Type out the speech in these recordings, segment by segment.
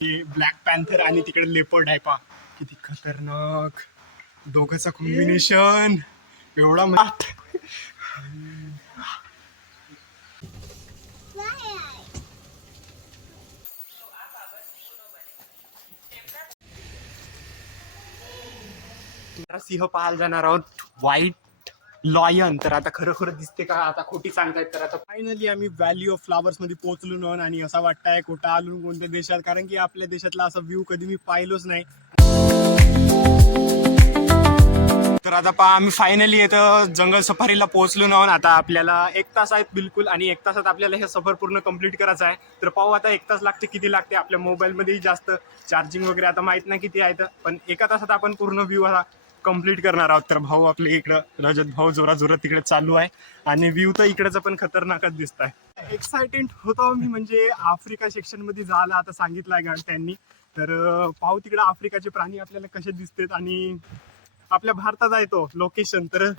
Black panther आणि तिकडे leopard आहे पा, किती खतरनाक दोघांचा कॉम्बिनेशन एवढा मात. सिंह पाहायला जाणार आहोत, व्हाईट लॉयन. तर आता खरं दिसते का, आता खोटी सांगतायत. तर आता फायनली आम्ही व्हॅली ऑफ फ्लावर्स मध्ये पोहोचलो ना, आणि असं वाटतंय कुठं आलो कोणत्या देशात, कारण की आपल्या देशातला असा व्ह्यू कधी मी पाहिलोच नाही. तर आता पहा, आम्ही फायनली इथं जंगल सफारीला पोहोचलो ना. आता आपल्याला 1 तास आहेत बिलकुल, आणि 1 तासात आपल्याला हे सफर पूर्ण कम्प्लीट करायचं आहे. तर पाहू आता 1 तास लागते किती लागते. आपल्या मोबाईलमध्येही जास्त चार्जिंग वगैरे आता माहित नाही किती आहे, पण 1 तासात आपण पूर्ण व्ह्यू हा कम्प्लीट करणार आहोत. तर भाऊ आपले इकडं रजत भाऊ जोरात तिकडे चालू आहे, आणि व्ह्यू तर इकडचं पण खतरनाकच दिसत आहे. एक्सायटेड होतो मी, म्हणजे आफ्रिका सेक्शन मध्ये जायला आता सांगितलंय गाड त्यांनी. तर पाहू तिकडे आफ्रिकाचे प्राणी आपल्याला कसे दिसतात, आणि आपल्या भारतात आहे तो लोकेशन. तर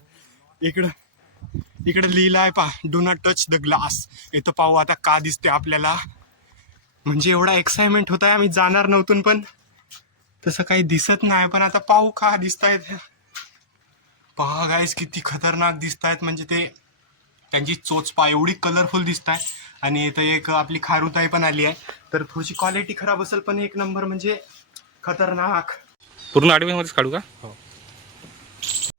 इकडे लिहिलं आहे पा, do not touch the glass. इथं पाहू आता का दिसते आपल्याला, म्हणजे एवढा एक्साइटमेंट होत आहे. आम्ही जाणार नव्हतो, पण तसं काही दिसत नाही. पण आता पाहू का दिसतायत. पहा गाईस किती खतरनाक दिसतायत, म्हणजे ते त्यांची चोच पा एवढी कलरफुल दिसत आहे. आणि इथं एक आपली खारुताई पण आली आहे. तर थोडीशी क्वालिटी खराब असेल, पण 1 नंबर म्हणजे खतरनाक. पूर्ण आठवड्यामध्येच काढू का? हो.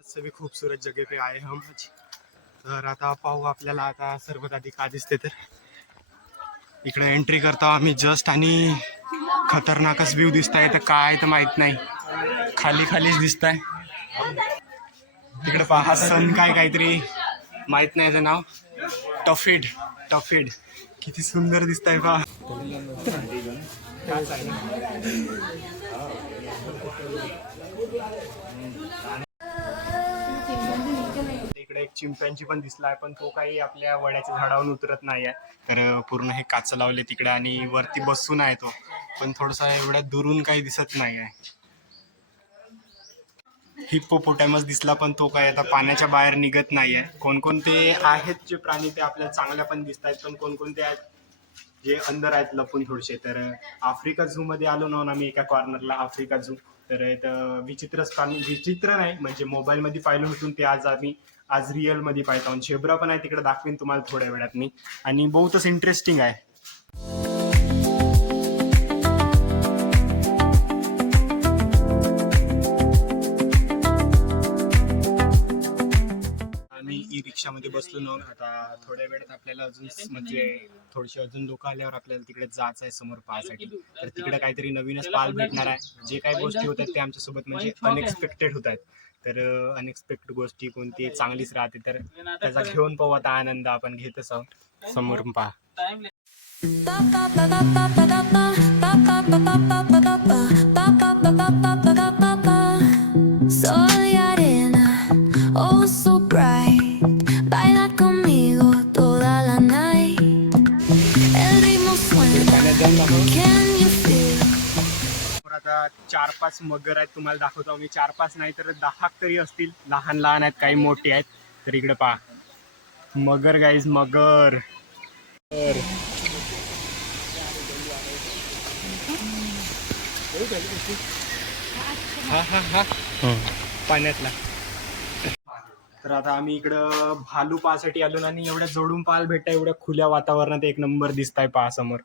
सभी खूबसूरत जगह पे आए हम आज. तर आता पाहू आपल्याला आता सर्वात आधी का दिसते. तर इकडे एंट्री करतो आम्ही जस्ट, आणि खतरनाकच व्ह्यू दिसत आहे. तर काय तर माहित नाही, खालीच दिसत आहे. तिकडे पहा सन काहीतरी माहित नाही याचं नाव, टफेड किती सुंदर दिसत आहे पहा. इकडे एक चिंप्यांची पण दिसला आहे, पण तो काही आपल्या वड्याच्या झाडावरून उतरत नाही आहे. तर पूर्ण हे काच लावले तिकडे, आणि वरती बसून आहे तो, पण थोडसा एवढ्या दुरून काही दिसत नाही आहे. हिप्पोपोटॅमस दिसला, पण तो काय आता पाण्याच्या बाहेर निघत नाही आहे. कोणकोणते आहेत जे प्राणी ते आपल्याला चांगल्या पण दिसत आहेत, पण कोणकोणते आहेत जे अंदर आहेत लपून थोडेसे. तर आफ्रिका झू मध्ये आलो ना आम्ही, एका कॉर्नरला आफ्रिका झू. तर इथं विचित्र नाही, म्हणजे मोबाईल मध्ये पाहिलं होतं ते, आज रिअल मध्ये पाहतो. झेब्रा पण आहे तिकडे, दाखवीन तुम्हाला थोड्या वेळात मी, आणि बहुतच इंटरेस्टिंग आहे. ई रिक्षामध्ये बसलो ना. आता थोड्या वेळात आपल्याला अजून म्हणजे थोडीशी अजून लोक आल्यावर आपल्याला तिकडे जायचं आहे समोर पाहायसाठी. तर तिकडे काहीतरी नवीनच पाहायला भेटणार आहे. जे काही गोष्टी होत आहेत ते आमच्यासोबत म्हणजे अनएक्सपेक्टेड होत आहेत. तर अनएक्सपेक्टेड गोष्टी कोणती चांगलीच राहते, तर त्याचा घेऊन पाहू आता आनंद आपण घेतच आहोत. समोरून पहा. आता 4-5 मगर आहेत, तुम्हाला दाखवतो मी. 4-5 नाही तर 10 तरी असतील. लहान आहेत, काही मोठे आहेत. तर इकडे पहा मगर गाईज, मगर. पाण्यातला. तर आता आम्ही इकडं भालू पाहासाठी आलो, आणि एवढ्या जोडून पाहायला भेटतं. एवढ्या खुल्या वातावरणात 1 नंबर दिसताय पहा समोर,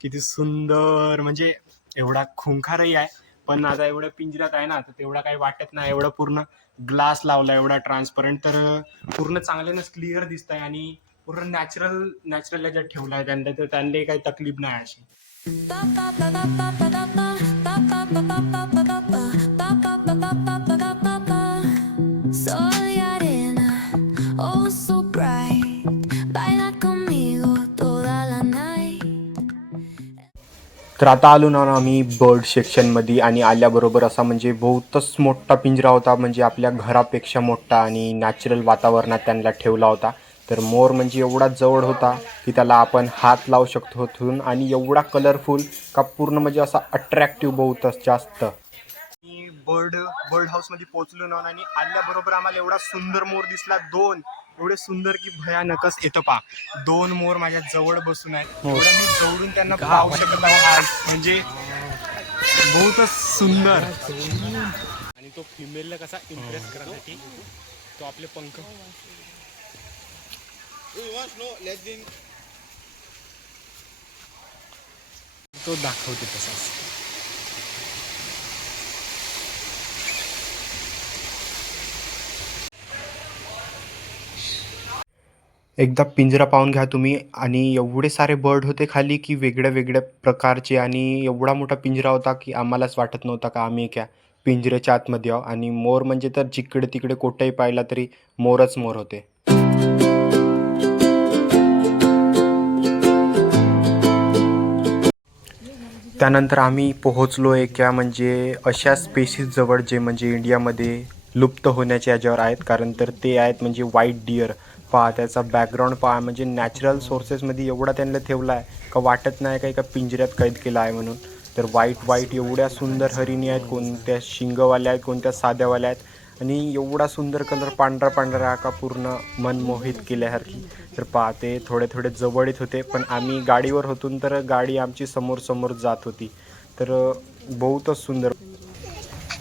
किती सुंदर. म्हणजे एवढा खुंखारही आहे, पण आता एवढ्या पिंजऱ्यात आहे ना, तर तेवढा काही वाटत नाही. एवढं पूर्ण ग्लास लावला, एवढा ट्रान्सपरंट, तर पूर्ण चांगल्यानंच क्लिअर दिसत आहे. आणि पूर्ण नॅचरल याच्यात ठेवला आहे त्यांना, तर त्यांना काही तकलीफ नाही अशी. तर आता आलो ना आम्ही बर्ड सेक्शनमध्ये, आणि आल्याबरोबर असा म्हणजे बहुतच मोठा पिंजरा होता, म्हणजे आपल्या घरापेक्षा मोठा, आणि नॅचरल वातावरणात त्यांना ठेवला होता. तर मोर म्हणजे एवढा जवळ होता की त्याला आपण हात लावू शकतो होतून, आणि एवढा कलरफुल का पूर्ण म्हणजे असा अट्रॅक्टिव्ह बहुतच जास्त. बर्ड हाऊसमध्ये पोहोचलो ना, आणि आल्याबरोबर आम्हाला एवढा सुंदर मोर दिसला. 2 एवढे सुंदर की भयानकच. येतं पहा 2 मोर माझ्या जवळ बसून आहेत. एवढं मी जवळून त्यांना पाहू शकत आहे आज, म्हणजे बहुतच सुंदर. आणि तो फिमेलला कसा इम्प्रेस करण्यासाठी तो आपले पंख तो दाखवते तसाच. एकदा पिंजरा पाहून घ्या तुम्ही. आणि एवढे सारे बर्ड होते खाली की वेगळ्या वेगळ्या प्रकारचे. आणि एवढा मोठा पिंजरा होता की आम्हालाच वाटत नव्हता का आम्ही क्या पिंजऱ्याच्या आतमध्ये आहो. आणि मोर म्हणजे तर जिकडे तिकडे कुठेही पाहिला तरी मोरच मोर होते. त्यानंतर आम्ही पोहोचलो एका म्हणजे अशा स्पेसीस जवळ जे म्हणजे इंडियामध्ये लुप्त होण्याच्या याच्यावर आहेत. कारण तर ते आहेत म्हणजे व्हाईट डिअर. पहा त्याचा बॅकग्राऊंड पहा, म्हणजे नॅचरल सोर्सेसमध्ये एवढा त्यांना ठेवला आहे का वाटत नाही का एका पिंजऱ्यात कैद केला आहे म्हणून. तर व्हाईट व्हाईट एवढ्या सुंदर हरिणी आहेत, कोणत्या शिंगवाल्या आहेत, कोणत्या साध्यावाल्या आहेत. आणि एवढा सुंदर कलर पांढरा पांढरा का पूर्ण मन मोहित केल्यासारखी. तर पाहते थोडे थोडे जवळ येत होते, पण आम्ही गाडीवर होतून तर गाडी आमची समोर समोर जात होती. तर बहुतच सुंदर.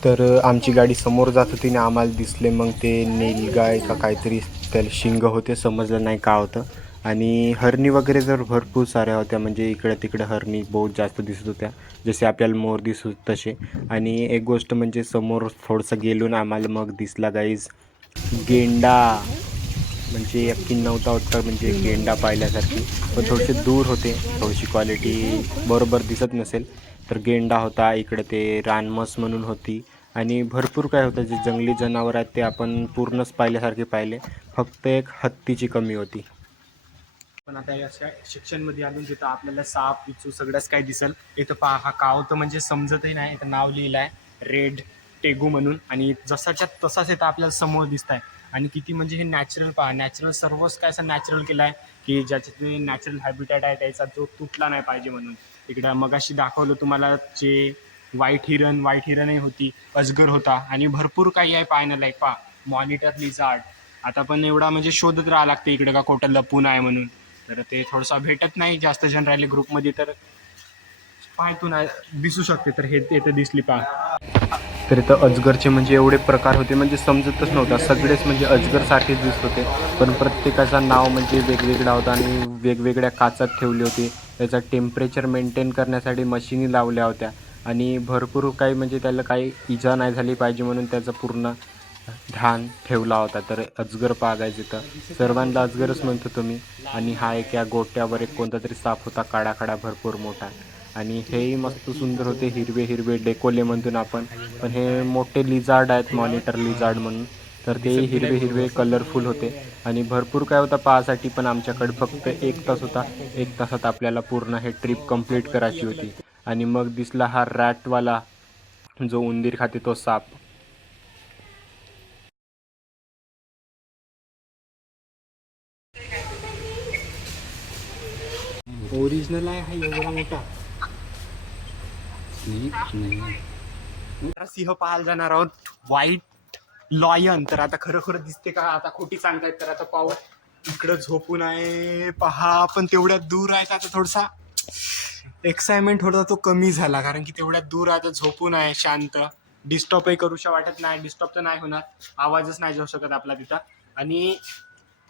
तर आमची गाडी समोर जात होती आणि आम्हाला दिसले मग ते नीलगाय का काहीतरी त्याला शिंग होते, समजलं नाही का होतं. आणि हरणी वगैरे जर भरपूर साऱ्या होत्या, म्हणजे इकडे तिकडे हरणी बहुत जास्त दिसत होत्या, जसे आपल्याला मोर दिसत तसे. आणि एक गोष्ट म्हणजे समोर थोडंसं गेलो ना आम्हाला मग दिसला गाईज गेंडा. म्हणजे यकीन नव्हता होता म्हणजे गेंडा पाहिल्यासारखी, पण थोडेसे दूर होते, थोडीशी क्वालिटी बरोबर दिसत नसेल. तर गेंडा होता, इकडे ते रानमस म्हणून होती. आणि भरपूर काय होतं, जे जंगली जनावर आहेत ते आपण पूर्णच पाहिल्यासारखे पाहिले. फक्त एक हत्तीची कमी होती. पण आता या शिक्षणमध्ये आलो तिथं आपल्याला साप बिच्छू सगळंच काय दिसेल. इथं पहा हा काव तर म्हणजे समजतही नाही. इथं नाव लिहिलं आहे रेड टेगू म्हणून. आणि जसाच्या तसाच इथं आपल्याला समोर दिसत आहे. आणि किती म्हणजे हे नॅचरल पहा, नॅचरल सर्वच काय असं नॅचरल केलं आहे की ज्याच्यात नॅचरल हॅबिटॅट आहे त्याचा जो तुटला नाही पाहिजे म्हणून. इकडं मगाशी दाखवलं तुम्हाला जे व्हाईट हिरणही होती, अजगर होता आणि भरपूर काही आहे पाहण्यालायक. पहा मॉनिटर लिझार्ड. आता पण एवढा म्हणजे शोधत राहावं लागते इकडे का कोटं लपून आहे म्हणून. तर ते थोडंसं भेटत नाही जास्त जण राहिले ग्रुपमध्ये, तर पाहतून दिसू शकते. तर हे इथं दिसली पहा. तर इथं अजगरचे म्हणजे एवढे प्रकार होते म्हणजे समजतच नव्हता, सगळेच म्हणजे अजगरसारखेच दिसत होते. पण प्रत्येकाचं नाव म्हणजे वेगवेगळा होता आणि वेगवेगळ्या काचात ठेवले होते. त्याचं टेम्परेचर मेंटेन करण्यासाठी मशिनी लावल्या होत्या. आणि भरपूर काही म्हणजे त्याला काही इजा नाही झाली पाहिजे म्हणून त्याचं पूर्ण ध्यान ठेवला होता. तर अजगर पाहायचं तर सर्वांना अजगरच म्हणतो तुम्ही. आणि हा एक या गोट्यावर एक कोणता तरी साप होता, काळा काळा भरपूर मोठा. आणि हेही मस्त सुंदर होते, हिरवे हिरवे डेकोले म्हणतो आपण. पण हे मोठे लिझार्ड आहेत, मॉनिटर लिझार्ड म्हणून. तर ते हिरवे हिरवे कलरफुल होते. आणि भरपूर काय होतं पाहासाठी, पण आमच्याकडे फक्त 1 तास होता. 1 तासात आपल्याला पूर्ण हे ट्रिप कंप्लीट करायची होती. आणि मग दिसला हा रॅटवाला, जो उंदीर खाते तो साप. ओरिजिनल आहे हा एवढा मोठा. सिंह पाहायला जाणार आहोत, व्हाईट लॉयन. तर आता खरं खरं दिसते का आता खोटी सांगतायत, तर आता पाहू. इकडं झोपून आहे पहा, पण तेवढ्या दूर आहेत. आता थोडासा एक्साइटमेंट थोडा तो कमी झाला, कारण की तेवढ्या दूर आता झोपून आहे शांत. डिस्टर्बही करूशा वाटत नाही, डिस्टर्ब तर नाही होणार, आवाजच नाही जाऊ शकत आपला तिथं. आणि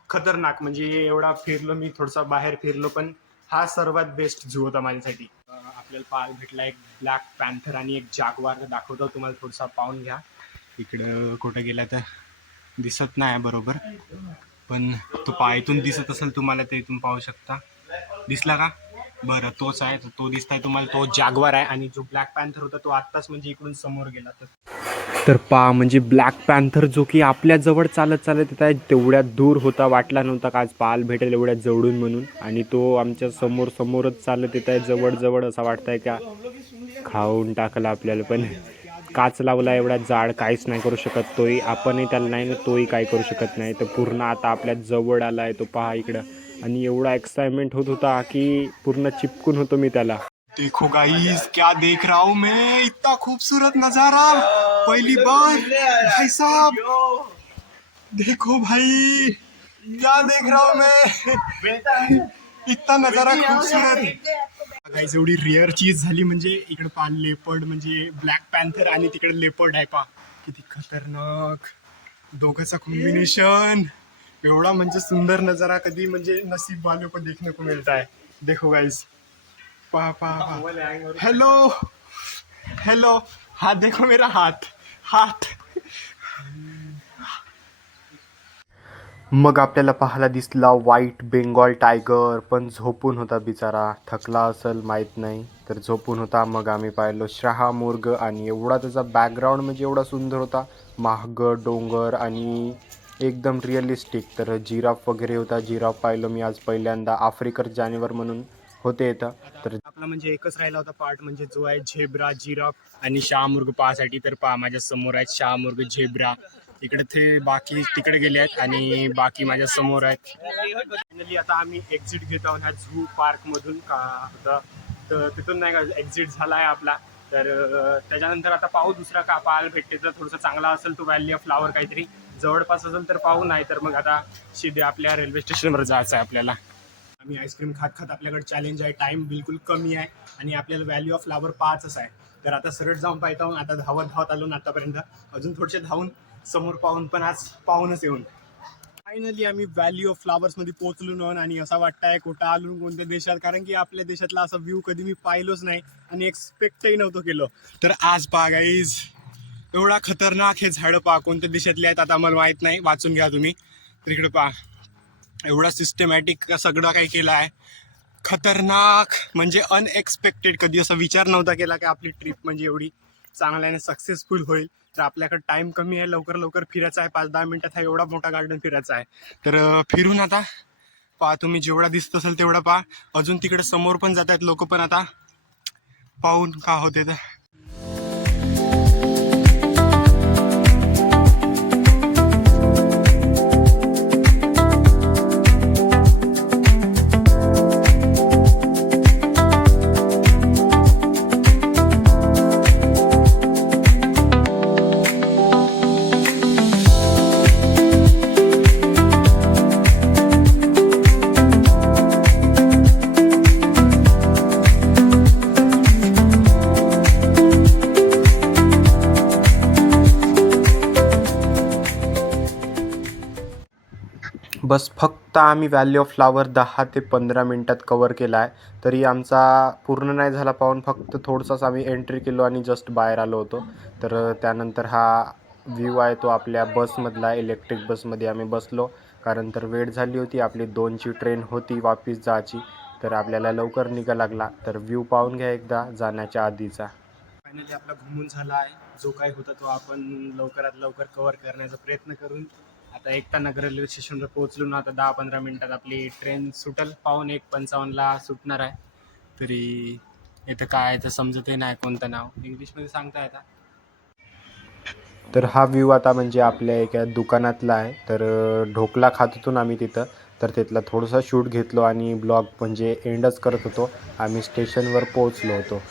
खतरनाक म्हणजे एवढा फिरलो मी, थोडासा बाहेर फिरलो, पण हा सर्वात बेस्ट झू होता माझ्यासाठी. आपल्याला पाहायला भेटला एक ब्लॅक पॅन्थर आणि एक जागवार. दाखवतो तुम्हाला, थोडासा पाहून घ्या. इकडं कुठं गेला तर दिसत नाही बरोबर, पण तो पायथून दिसत असेल तुम्हाला, ते इथून पाहू शकता. दिसला का? बरं तोच आहे, तो दिसताय तुम्हाला, तो जागवार आहे. आणि जो ब्लॅक पॅन्थर होता तो आत्ताच म्हणजे इकडून समोर गेला. तर पा म्हणजे ब्लॅक पॅन्थर जो की आपल्या जवळ चालत चालत येत आहे, तेवढ्या दूर होता, वाटला नव्हता का आज पाहायला भेटेल एवढ्या जवळून म्हणून. आणि तो आमच्या समोर समोरच चालत येत आहे, जवळ असं वाटतंय का खाऊन टाकला आपल्याला. पण काच लावला एवढा जाड, काहीच नाही करू शकत तोही. आपणही त्याला नाही ना, तोही काय करू शकत नाही. तर पूर्ण आता आपल्या जवळ आला आहे तो, पहा इकडं. आणि एवढा एक्साइटमेंट होत होता की पूर्ण चिपकून होतो मी त्याला. देखो गाइस क्या देख रहा हूँ मैं, इतना खूबसूरत नजारा पहली बार भाई साहब. देखो भाई क्या देख रहा हूँ मैं, इतना नजारा खूबसूरत. गाईज एवढी रेअर चीज झाली म्हणजे इकडे पा लेपर्ड म्हणजे ब्लॅक पॅन्थर आणि तिकडे लेपर्ड आहे पा किती खतरनाक दोघांचा कॉम्बिनेशन एवढा म्हणजे सुंदर नजारा कधी म्हणजे नसीब वालों को देखने को मिलता है. देखो गाइस पा पा हेलो हेलो हाथ देखो मेरा हाथ हाथ. मग आपल्याला पाहायला दिसला व्हाईट बेंगॉल टायगर पण झोपून होता बिचारा थकला असेल माहीत नाही तर झोपून होता. मग आम्ही पाहिलो शहामृग आणि एवढा त्याचा बॅकग्राऊंड म्हणजे एवढा सुंदर होता महाग डोंगर आणि एकदम रिअलिस्टिक. तर जिराफ वगैरे होता जिराफ पाहिलं मी आज पहिल्यांदा आफ्रिकन जानेवर म्हणून होते येतं. तर आपला म्हणजे एकच राहिला होता पार्ट म्हणजे जो आहे झेब्रा जिराफ आणि शहामृग पाहासाठी. तर पहा माझ्या समोर आहेत शहामृग झेब्रा इकडे ते बाकी तिकडे गेले आहेत आणि बाकी माझ्या समोर आहेत. फायनली आता आम्ही एक्झिट घेत आहोत ह्या झू पार्क मधून का होतं तर तिथून नाही का एक्झिट झाला आहे आपला. तर त्याच्यानंतर आता पाहू दुसरा का पाहायला भेटते तर थोडंसं चांगला असेल तो व्हॅली ऑफ फ्लावर काहीतरी जवळपास असेल तर पाहू नाही तर मग आता सीधे आपल्या रेल्वे स्टेशनवर जायचं आहे आपल्याला. आम्ही आईस्क्रीम खात खात आपल्याकडे चॅलेंज आहे टाइम बिलकुल कमी आहे आणि आपल्याला व्हॅली ऑफ फ्लावर पाहायचंच आहे. तर आता सरळ जाऊन पाहता हून आता धावत धावत आलो ना आतापर्यंत अजून थोडेसे धावून समोर पाहून पण आज पाहूनच येऊन फायनली आम्ही व्हॅली ऑफ फ्लावर्स मध्ये पोहोचलो नव्हतं आणि असं वाटतंय कुठं आलो कोणत्या देशात कारण की आपल्या देशातला असा व्ह्यू कधी मी पाहिलोच नाही आणि एक्सपेक्टही नव्हतं केलं. तर आज पहा गाईज एवढा खतरनाक हे झाडं पहा कोणत्या देशातले आहेत आता मला माहीत नाही वाचून घ्या तुम्ही. तर इकडे पहा एवढा सिस्टमॅटिक सगळं काही केलं आहे खतरनाक म्हणजे अनएक्सपेक्टेड कधी असा विचार नव्हता केला की आपली ट्रिप म्हणजे एवढी चांगल्याने सक्सेसफुल होईल. तर आपल्याकडे टाइम कमी आहे लवकर लवकर फिरायचं आहे 5-10 मिनिटात हा एवढा मोठा गार्डन फिरायचा आहे. तर फिरून आता पहा तुम्ही जेवढा दिसत असेल तेवढा पहा अजून तिकडे समोर पण जात आहेत लोक पण आता पाहून का होते तर. बस फक्त आम्ही व्हॅली ऑफ फ्लावर 10 ते 15 मिनटात कवर केला आहे. तरी आमचा पूर्ण नाही झाला पाहून फक्त थोडंसंच आम्ही एंट्री केलो आणि जस्ट बाहेर आलो होतो. तर त्यानंतर हा व्ह्यू आहे तो आपल्या बसमधला इलेक्ट्रिक बसमध्ये आम्ही बसलो कारण तर वेळ झाली होती आपली 2ची ट्रेन होती वापस जायची. तर आपल्याला लवकर निघा लागला. तर व्ह्यू पाहून घ्या एकदा जाण्याच्या आधीचा. फायनली आपला घुमून झाला आहे जो काही होता तो आपण लवकरात लवकर कव्हर करण्याचा प्रयत्न करून आता एकतानगर रेल्वे स्टेशनवर पोहोचलो ना. आता 10-15 मिनिटात आपली ट्रेन सुटल 1:55ला सुटणार आहे. तरी इथं काय तर समजतही नाही कोणतं नाव इंग्लिशमध्ये सांगता येतं. तर हा व्ह्यू आता म्हणजे आपल्या एका दुकानातला आहे. तर ढोकला खात होतो आम्ही तिथं तर तिथला थोडंसं शूट घेतलो आणि ब्लॉग म्हणजे एंडच करत होतो. आम्ही स्टेशनवर पोहोचलो होतो.